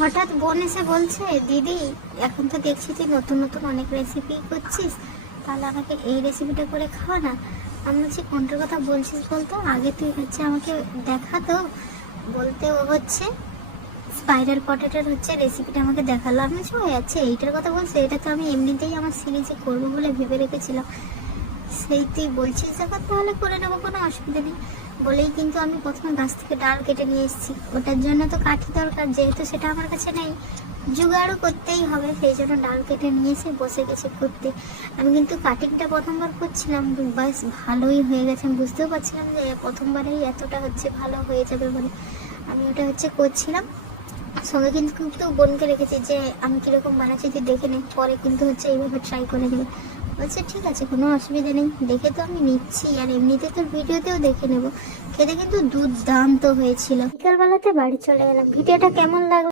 হঠাৎ বোন এসে বলছে, দিদি এখন তো দেখছি তুই নতুন নতুন অনেক রেসিপি করছিস, তাহলে আমাকে এই রেসিপিটা করে খাওয়া না। আমি বলছি কোনটার কথা বলছিস বলতো, আগে তুই হচ্ছে আমাকে দেখা তো। বলতে ও হচ্ছে স্পাইরাল পটেটোর হচ্ছে রেসিপিটা আমাকে দেখালো। আমি বলছি ও আচ্ছা এইটার কথা বলছে, এটা তো আমি এমনিতেই আমার সিরিজে করবো বলে ভেবে রেখেছিলাম। সেই তুই বলছিস যখন তাহলে করে নেবো, কোনো অসুবিধা নেই বলেই কিন্তু আমি প্রথমে গাছ থেকে ডাল কেটে নিয়ে এসেছি। ওটার জন্য তো কাঠি দরকার, যেহেতু সেটা আমার কাছে নেই, জোগাড়ও করতেই হবে, সেই জন্য ডাল কেটে নিয়ে এসে বসে গেছি করতে। আমি কিন্তু কাটিংটা প্রথমবার করছিলাম, বেশ ভালোই হয়ে গেছে। আমি বুঝতেও পারছিলাম যে প্রথমবারেই এতটা হচ্ছে ভালো হয়ে যাবে বলে আমি ওটা হচ্ছে করছিলাম। সঙ্গে কিন্তু কিন্তু বোনকে রেখেছি যে আমি কীরকম বানাচ্ছি তুই দেখে নে, পরে কিন্তু হচ্ছে এইভাবে ট্রাই করে নেবে। বলছে ঠিক আছে কোনো অসুবিধা নেই, দেখে তো আমি নিচ্ছি, আর এমনিতে তোর ভিডিওতেও দেখে নেব। খেতে কিন্তু দুর্দান্ত হয়েছিল। বিকালবেলাতে বাড়ি চলে এলাম। ভিডিওটা কেমন লাগলো